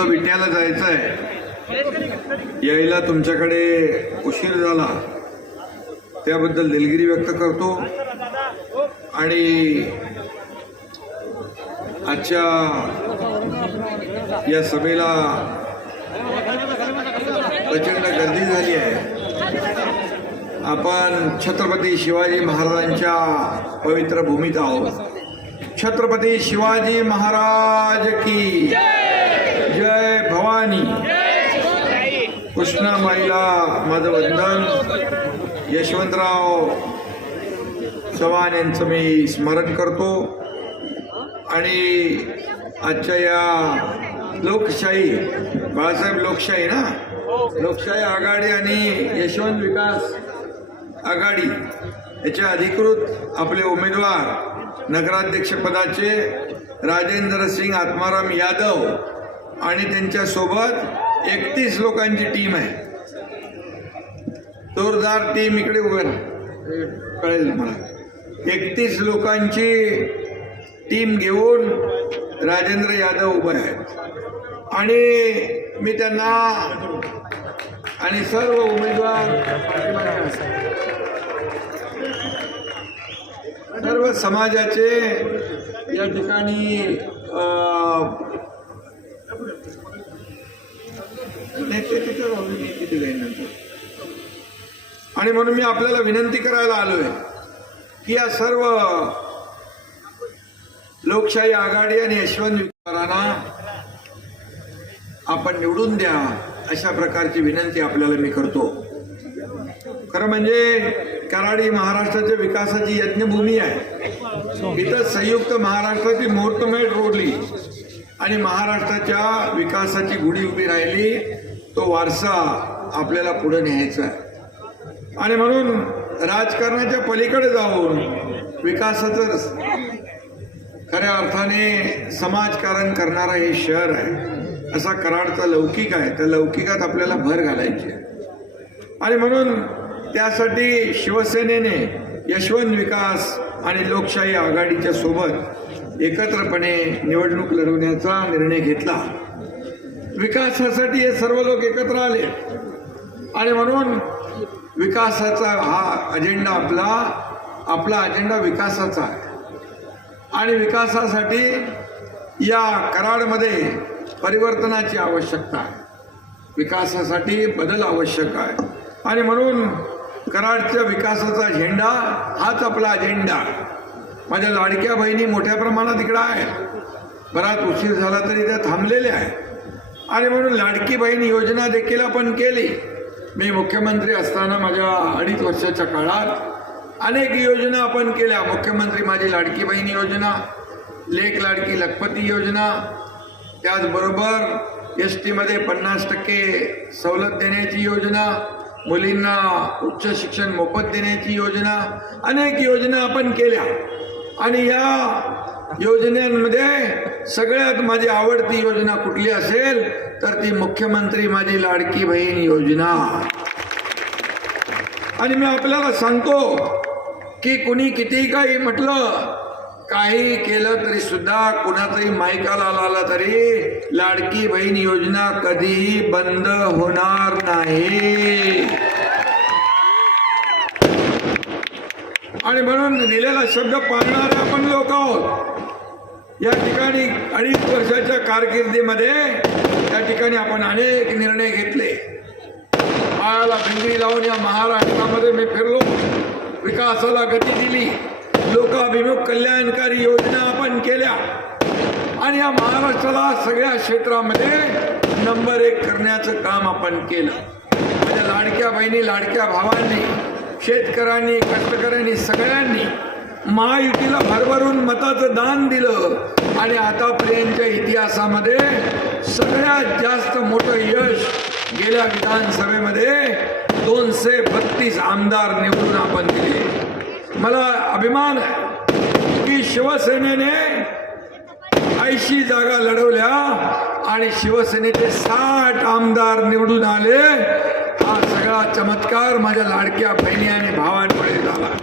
थोडं विट्याला जायचं आहे, यायला तुमच्याकडे उशीर झाला त्याबद्दल दिलगिरी व्यक्त करतो। आणि आजच्या या सभेला प्रचंड गर्दी झाली आहे। आपण छत्रपती शिवाजी महाराजांच्या पवित्र भूमीत आहोत। छत्रपती शिवाजी महाराज की जय भवानी। कृष्णा माईला माझं वंदन। यशवंतराव चव्हाण यांचं मी स्मरण करतो। आणि आजच्या या लोकशाही, बाळासाहेब लोकशाही ना, लोकशाही आघाडी आणि यशवंत विकास आघाडी याचे अधिकृत आपले उमेदवार नगराध्यक्षपदाचे राजेंद्र सिंग आत्माराम यादव आणि त्यांच्या सोबत 31 लोकांची टीम आहे। जोरदार टीम इकडे उभे कळेल मला। 31 लोकांची टीम घेऊन राजेंद्र यादव उभे आहेत आणि मी त्यांना आणि सर्व उमेदवार सर्व समाजाचे या ठिकाणी आणि म्हणून मी आपल्याला विनंती करायला आलोय की या सर्व लोकशाही आघाडी आणि यशवंत विकारांना आपण निवडून द्या, अशा प्रकारची विनंती आपल्याला मी करतो। खरं म्हणजे कराड ही महाराष्ट्राच्या विकासाची यज्ञभूमी आहे। इथं संयुक्त महाराष्ट्राची मुहूर्तमेढ रोडली आणि महाराष्ट्राच्या विकासाची गुढी उभी राहिली। तो वारसा आपल्याला पुढे न्यायचा आहे आणि म्हणून राजकारणाच्या पलीकडे जाऊन विकासाचं खऱ्या अर्थाने समाजकारण करणारं हे शहर आहे। असा कराडचा लौकिक आहे, त्या लौकिकात आपल्याला भर घालायची आहे आणि म्हणून त्यासाठी शिवसेनेने यशवंत विकास आणि लोकशाही आघाडीच्या सोबत एकत्रपणे निवडणूक लढवण्याचा निर्णय घेतला। विकासासाठी हे सर्व लोक एकत्र आले आणि म्हणून विकासाचा हा अजेंडा आपला अजेंडा विकासाचा आहे आणि विकासासाठी या कराडमध्ये परिवर्तनाची आवश्यकता आहे। विकासासाठी बदल आवश्यक आहे आणि म्हणून कराडच्या विकासाचा झेंडा हाच आपला अजेंडा। माझ्या लाडक्या बहिणी मोठ्या प्रमाणात इकडे आहेत, बराच उशीर झाला तरी त्या थांबलेल्या आहेत आणि म्हणून लाडकी बहीण योजना देखील आपण केली। मी मुख्यमंत्री असताना माझ्या 2.5 वर्षाच्या काळात अनेक योजना आपण केल्या। मुख्यमंत्री माझी लाडकी बहीण योजना, लेक लाडकी लखपती योजना, त्याचबरोबर एसटी मध्ये 50% सवलत देण्याची योजना, मुलींना उच्च शिक्षण मोफत देण्याची योजना, अनेक योजना आपण केल्या आणि या योजनांमध्ये सगळ्यात माझी आवडती योजना कुठली असेल तर ती मुख्यमंत्री माझी लाडकी बहीण योजना। आणि मी आपल्याला सांगतो की कुणी कितीही काही म्हटलं, काही केलं तरी सुद्धा, कुणाचाही मायकाला आला तरी लाडकी बहीण योजना कधीही बंद होणार नाही आणि म्हणून दिलेला शब्द पाळणारे आपण लोक आहोत। या ठिकाणी 2.5 वर्षाच्या कारकिर्दीमध्ये त्या ठिकाणी आपण अनेक निर्णय घेतले। पायाला भिंगरी लावून या महाराष्ट्रामध्ये मी फिरलो, विकासाला गती दिली, लोकाभिमुख कल्याणकारी योजना आपण केल्या आणि या महाराष्ट्राला सगळ्या क्षेत्रामध्ये नंबर 1 करण्याचं काम आपण केलं। माझ्या लाडक्या बहिणी, लाडक्या भावांनी, शेतकऱ्यांनी, कष्टकऱ्यांनी, सगळ्यांनी महायुतीला भरभरून मताचं दान दिलं आणि आतापर्यंतच्या इतिहासामध्ये सगळ्यात जास्त मोठं यश गेल्या विधानसभेमध्ये 232 आमदार निवडून आपण दिले। मला अभिमान आहे की शिवसेनेने 80 जागा लढवल्या आणि शिवसेनेचे 60 आमदार निवडून आले। हा सगळा चमत्कार माझ्या लाडक्या बहिणी आणि भावांमुळे झाला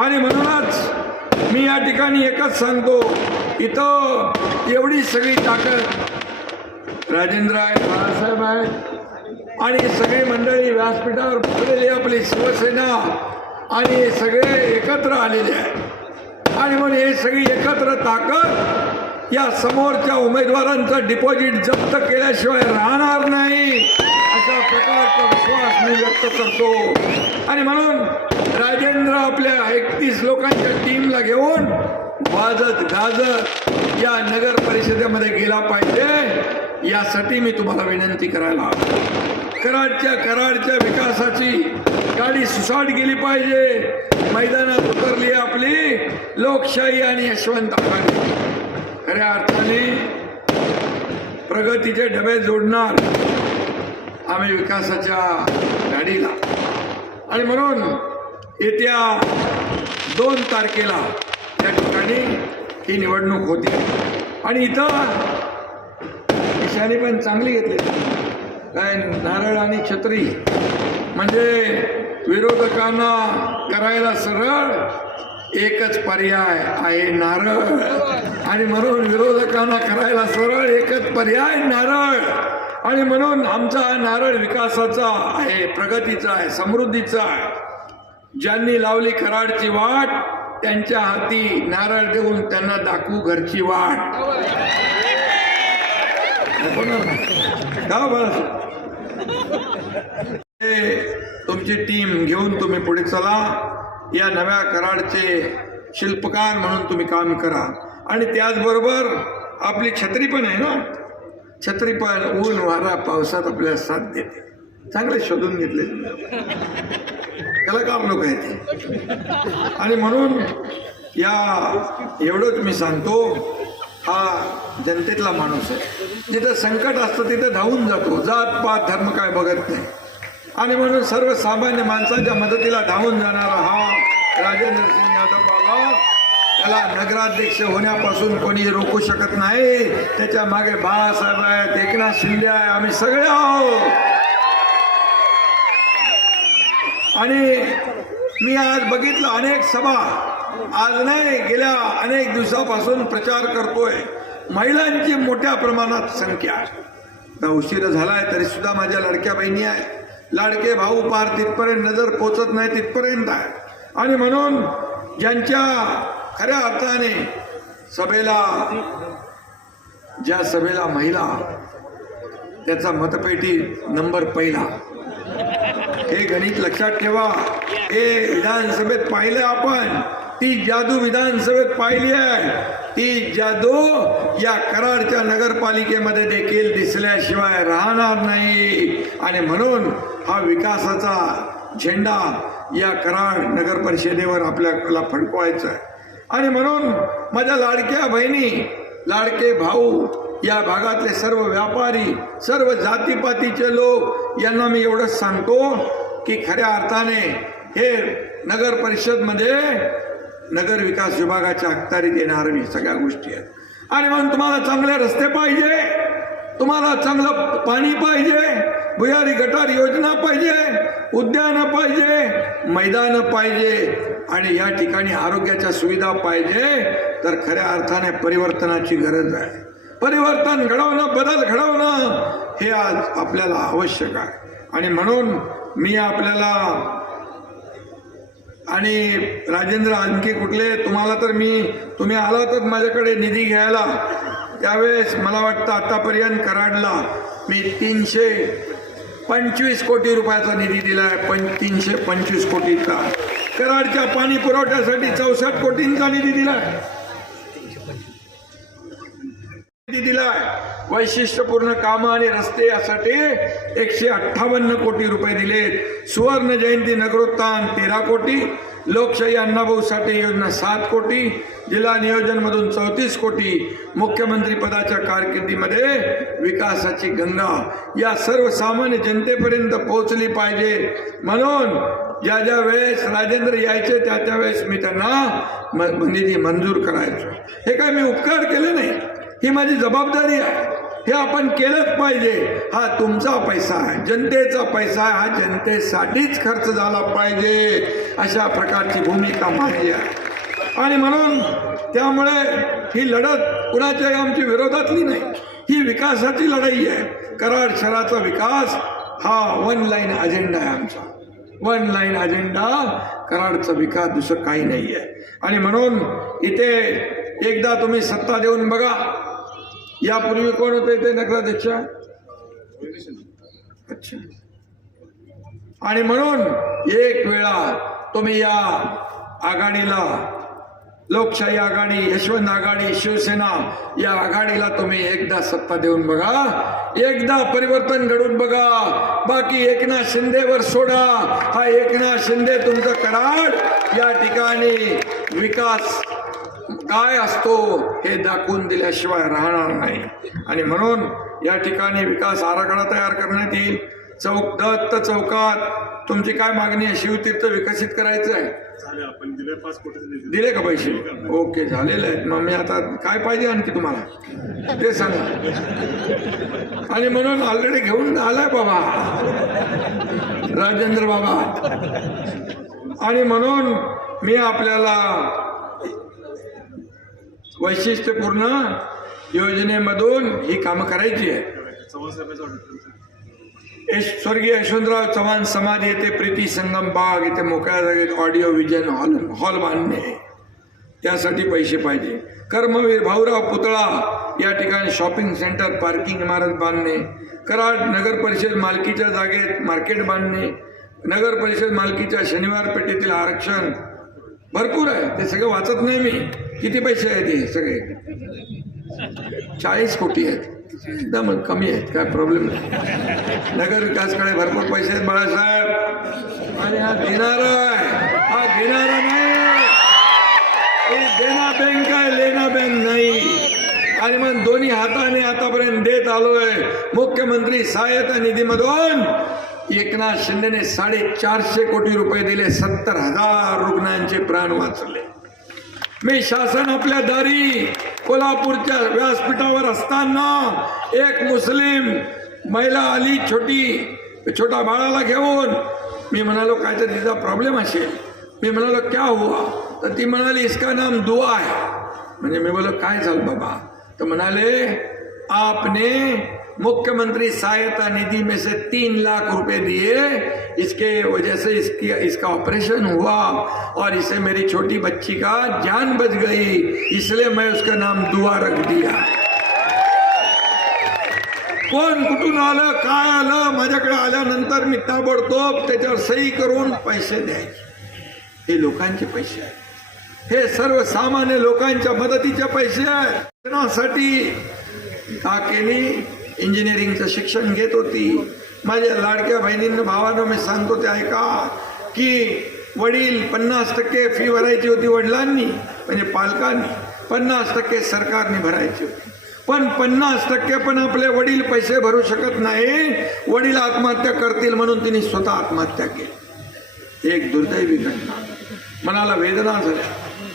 आणि म्हणूनच मी या ठिकाणी एकच सांगतो, इथं एवढी सगळी ताकद राजेंद्र आहेत, बाळासाहेब आहेत आणि सगळी मंडळी व्यासपीठावर बसलेली आपली शिवसेना आणि हे सगळे एकत्र आलेले आहेत. आणि म्हणून हे सगळी एकत्र ताकद या समोरच्या उमेदवारांचं डिपॉझिट जप्त केल्याशिवाय राहणार नाही अशा प्रकारचा विश्वास मी व्यक्त करतो. आणि म्हणून राजेंद्र आपल्या 31 लोकांच्या टीमला घेऊन वाजत गाजत या नगर परिषदेमध्ये गेला पाहिजे. यासाठी मी तुम्हाला विनंती करायला, कराडच्या विकासाची गाडी सुसाट गेली पाहिजे. मैदानात उतरली आपली लोकशाही आणि यशवंत आघाडी. खऱ्या अर्थाने प्रगतीचे डबे जोडणार आम्ही विकासाच्या गाडीला. आणि म्हणून येत्या 2 तारखेला या ठिकाणी ही निवडणूक होती. आणि इथं निशाणी पण चांगली घेतली, काय नारळ आणि छत्री, म्हणजे विरोधकांना करायला सरळ एकच पर्याय आहे नारळ. आणि म्हणून विरोधकांना करायला सरळ एकच पर्याय नारळ. आणि म्हणून आमचा नारळ विकासाचा आहे, प्रगतीचा आहे, समृद्धीचा आहे. ज्यांनी लावली कराडची वाट त्यांच्या हाती नारळ देऊन त्यांना दाखवू घरची वाट. तुमची टीम घेऊन तुम्ही पुढे चला. या नव्या कराडचे शिल्पकार म्हणून तुम्ही काम करा. आणि त्याचबरोबर आपली छत्री पण आहे ना, छत्री पण ऊन वारा पावसात आपल्याला साथ देते. चांगले शोधून घेतले कलाकार लोक आहेत. आणि म्हणून एवढंच मी सांगतो, हा जनतेतला माणूस आहे. जिथं संकट असतं तिथं धावून जातो, जात पात धर्म काय बघत नाही. आणि म्हणून सर्वसामान्य माणसाच्या मदतीला धावून जाणारा हा राजेंद्र सिंग यादव बाबा, त्याला नगराध्यक्ष होण्यापासून कोणी रोखू शकत नाही. त्याच्या मागे बाळासाहेब आहेत, एकनाथ शिंदे आहे, आम्ही सगळे आहोत. आणि मी आज बघितलं अनेक सभा, आज नाही गेल्या अनेक दिवसापासून प्रचार करतोय. महिलांची मोठ्या प्रमाणात संख्या, उशीर झालाय तरी सुद्धा माझ्या लाडक्या बहिणी आहेत, लाडके भाऊ पार तिथपर्यंत नजर पोचत नाही तिथपर्यंत आहे. आणि म्हणून ज्यांच्या खऱ्या अर्थाने ज्या सभेला महिला, त्याचा मतपेटी नंबर पहिला. हे गणित लक्षात ठेवा. हे विधानसभेत पाहिलं आपण, ती जादू विधानसभेत पाहिली आहे. ती जादू या कराडच्या नगरपालिकेमध्ये देखील दिसल्याशिवाय राहणार नाही. आणि म्हणून हा विकासाचा झेंडा या कराड नगर परिषदेवर आपल्याला फडकवायचा आहे. आणि म्हणून माझ्या लाडक्या बहिणी, लाडके भाऊ, या भागातले सर्व व्यापारी, सर्व जातीपातीचे लोक यांना मी एवढंच सांगतो की खऱ्या अर्थाने हे नगर परिषदमध्ये नगर विकास विभागाच्या अखत्यारीत येणाऱ्या सगळ्या गोष्टी आहेत. आणि म्हणून तुम्हाला चांगले रस्ते पाहिजे, तुम्हाला चांगलं पाणी पाहिजे, भुयारी गटार योजना पाहिजे, उद्यानं पाहिजे, मैदानं पाहिजे आणि या ठिकाणी आरोग्याच्या सुविधा पाहिजे. तर खऱ्या अर्थाने परिवर्तनाची गरज आहे. परिवर्तन घडवणं, बदल घडवणं हे आज आपल्याला आवश्यक आहे. आणि म्हणून मी आपल्याला, आणि राजेंद्र आणखी कुठले तुम्हाला तर तुम्ही आलातच माझ्याकडे निधी घ्यायला, त्यावेळेस मला वाटतं आतापर्यंत कराडला मी 325 कोटी रुपयाचा निधी दिला आहे. 325 कोटीचा. कराडच्या पाणी पुरवठ्यासाठी 64 कोटींचा निधी दिलाय. वैशिष्ट्यपूर्ण कामं आणि रस्ते यासाठी 158 कोटी रुपये दिलेत. सुवर्ण जयंती नगरोत्थान 13 कोटी, लोकशाही अण्णाभाऊ साठे योजना 7 कोटी, जिल्हा नियोजन मधून 34 कोटी. मुख्यमंत्री पदाच्या कारकिर्दीमध्ये विकासाची गंगा या सर्वसामान्य जनतेपर्यंत पोहोचली पाहिजे. म्हणून ज्या वेळेस राजेंद्र यायचे त्या वेळेस मी त्यांना निधी मंजूर करायचो. हे काय मी उपकार केले नाही, ही माझी जबाबदारी आहे. हे आपण केलंच पाहिजे. हा तुमचा पैसा आहे, जनतेचा पैसा आहे, हा जनतेसाठीच खर्च झाला पाहिजे अशा प्रकारची भूमिका माझी आहे. आणि म्हणून त्यामुळे ही लढत कुणाच्याही आमची विरोधातली नाही. ही विकासाची लढाई आहे. कराड शहराचा विकास हा वन लाईन अजेंडा आहे आमचा. वन लाईन अजेंडा, कराडचा विकास, दुसरं काही नाही आहे. आणि म्हणून इथे एकदा तुम्ही सत्ता देऊन बघा. यापूर्वी कोण होते इथे नगराध्यक्ष? अच्छा. आणि म्हणून एक वेळा तुम्ही या आघाडीला, लोकशाही आघाडी, यशवंत आघाडी, शिवसेना या आघाडीला तुम्ही एकदा सत्ता देऊन बघा, एकदा परिवर्तन घडून बघा. बाकी एकनाथ शिंदेवर सोडा. हा एकनाथ शिंदे तुमचं कराड या ठिकाणी विकास काय असतो हे दाखवून दिल्याशिवाय राहणार नाही. आणि म्हणून या ठिकाणी विकास आराखडा तयार करण्यात येईल. दत्त चौकात तुमची काय मागणी आहे? शिवतीर्थ विकसित करायचं आहे. दिले का पैसे? ओके, झालेले आहेत. मग मी आता काय पाहिजे आणखी तुम्हाला ते सांगा. आणि म्हणून ऑलरेडी घेऊन आलाय बाबा राजेंद्र बाबा. आणि म्हणून मी आपल्याला वैशिष्ट्यपूर्ण योजनेमधून ही कामं करायची आहे. स्वर्गीय यशवंतराव चव्हाण समाधी येथे प्रीती संगम बाग इथे मोकळ्या जागेत ऑडिओ विजन हॉल बांधणे, त्यासाठी पैसे पाहिजे. कर्मवीर भाऊराव पुतळा या ठिकाणी शॉपिंग सेंटर, पार्किंग इमारत बांधणे. कराड नगर परिषद मालकीच्या जागेत मार्केट बांधणे. नगर परिषद मालकीच्या शनिवार पेठेतील आरक्षण भरपूर आहे. ते सगळं वाचत नाही मी. किती पैसे आहेत हे सगळे? 40 कोटी आहेत. एकदम कमी आहेत, काय प्रॉब्लेम नाही. नगर विकासकडे भरपूर पैसे आहेत बाळासाहेब. आणि हा देणारा आहे, हा घेणारा नाही. देना बँक आहे, लेना बँक नाही. आणि मग दोन्ही हाताने आतापर्यंत देत आलोय. मुख्यमंत्री सहाय्यता निधीमधून एकनाथ शिंदेने 450 कोटी रुपये दिले. 70,000 रुग्णांचे प्राण वाचले. मी शासन आपल्या दारी कोल्हापूरच्या व्यासपीठावर असताना एक मुस्लिम महिला आली, छोटा बाळाला घेऊन. मी म्हणालो काय तर तिचा प्रॉब्लेम असेल. मी म्हणालो क्या हुआ? तर ती म्हणाली इसका नाम दुआ है. म्हणजे मी बोलो काय झालं बाबा? तर म्हणाले आपने मुख्यमंत्री सहायता निधि में से 3 लाख रुपए दिए, इसके वजह से इसका ऑपरेशन हुआ और इसे मेरी छोटी बच्ची का जान बच गई, इसलिए मैं उसका नाम दुआ रख दिया. कोण कुठून आलं, काय आलं, माझ्याकडे आल्यानंतर मी ताबडतोब त्याच्यावर सही करून पैसे द्यायचे. हे लोकांचे पैसे आहेत. हे सर्वसामान्य लोकांच्या मदतीचे पैसे आहेत. साठी काकेनी इंजिनिअरिंगचं शिक्षण घेत होती. माझ्या लाडक्या बहिणींना, भावांना मी सांगतो ते ऐका की वडील 50% फी भरायची होती वडिलांनी, म्हणजे पालकांनी. 50% सरकारने भरायची होती. पण 50% पण आपले वडील पैसे भरू शकत नाही. वडील आत्महत्या करतील म्हणून तिने स्वतः आत्महत्या केली. एक दुर्दैवी घटना. मनाला वेदना झाल्या,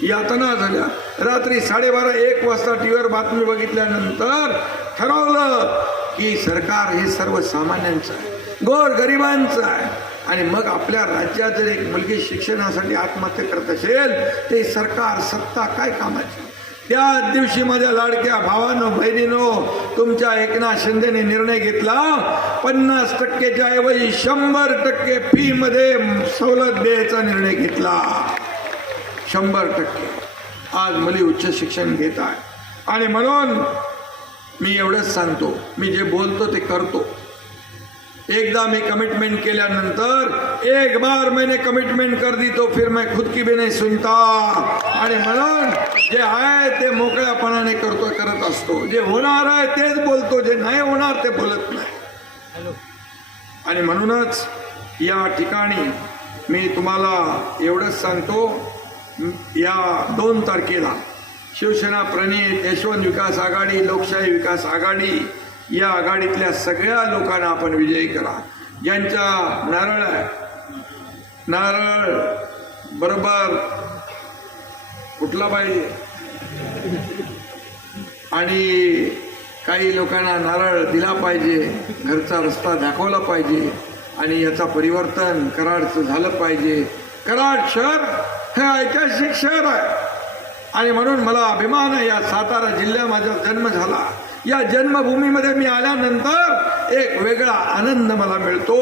यातना झाल्या. रात्री 12:30-1 वाजता टीव्हीवर बातमी बघितल्यानंतर ठरवलं की सरकार हे सर्वसामान्यांचं आहे, गोरगरिबांचं आहे. आणि मग आपल्या राज्यात जर एक मुलगी शिक्षणासाठी आत्महत्या करत असेल ते सरकार, सत्ता काय कामाची? त्या दिवशी माझ्या लाडक्या भावांनो, बहिणींनो, तुमच्या एकनाथ शिंदेने निर्णय घेतला 50%च्या ऐवजी 100% फी मध्ये सवलत द्यायचा निर्णय घेतला. 100%. आज मुली उच्च शिक्षण घेत आहे. आणि म्हणून मी एवढंच सांगतो, मी जे बोलतो ते करतो. एकदा मी कमिटमेंट केल्यानंतर एक बार मैंने कमिटमेंट कर दी तो फिर मैं खुद की भी नहीं सुनता. आणि म्हणून जे आहे ते मोकळ्यापणाने करत असतो. जे होणार आहे तेच बोलतो, जे नाही होणार ते बोलत नाही. आणि म्हणूनच या ठिकाणी मी तुम्हाला एवढंच सांगतो, या 2 तारखेला शिवसेना प्रणित यशवंत विकास आघाडी, लोकशाही विकास आघाडी या आघाडीतल्या सगळ्या लोकांना आपण विजयी करा. ज्यांच्या नारळ बरोबर कुठला पाहिजे, आणि काही लोकांना नारळ दिला पाहिजे, घरचा रस्ता दाखवला पाहिजे, आणि याचा परिवर्तन कराडचं झालं पाहिजे. कराड शहर हे ऐतिहासिक शहर आहे. आणि म्हणून मला अभिमान आहे, या सातारा जिल्ह्यात माझा जन्म झाला. या जन्मभूमीमध्ये मी आल्यानंतर एक वेगळा आनंद मला मिळतो,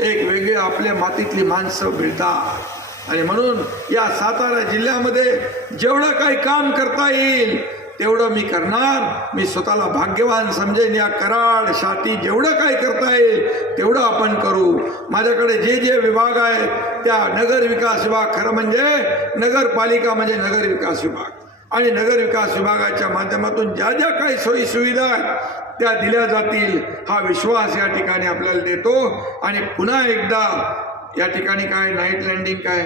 एक वेगळे आपल्या मातीतली माणसं मिळतात. आणि म्हणून या सातारा जिल्ह्यामध्ये जेवढं काही काम करता येईल तेवढं मी करणार. मी स्वतःला भाग्यवान समजेन. या कराड शाटी जेवढं काही करता येईल तेवढं आपण करू. माझ्याकडे जे जे विभाग आहेत त्या नगर विकास विभाग, खरं म्हणजे नगरपालिका म्हणजे नगर विकास विभाग, आणि नगर विकास विभागाच्या माध्यमातून ज्या ज्या काही सोयी सुविधा आहेत त्या दिल्या जातील हा विश्वास या ठिकाणी आपल्याला देतो. आणि पुन्हा एकदा या ठिकाणी काय नाईट लँडिंग काय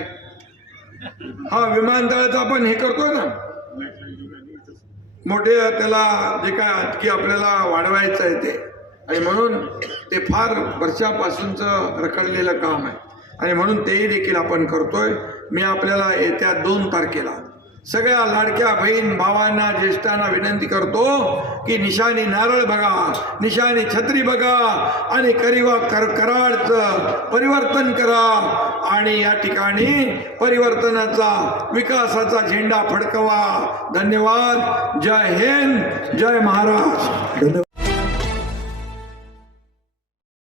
हा विमानतळाचं आपण हे करतो ना, मोठे त्याला जे काय आणखी आपल्याला वाढवायचं आहे ते, आणि म्हणून ते फार वर्षापासूनचं रखडलेलं काम आहे आणि म्हणून तेही देखील आपण करतोय. मी आपल्याला येत्या 2 तारखेला सगळ्या लाडक्या बहीण भावांना ज्येष्ठांना विनंती करतो की निशाणी नारळ बघा, निशाणी छत्री बघा आणि कराडचं परिवर्तन करा आणि या ठिकाणी परिवर्तनाचा विकासाचा झेंडा फडकवा. धन्यवाद. जय हिंद, जय महाराष्ट्र. धन्यवाद.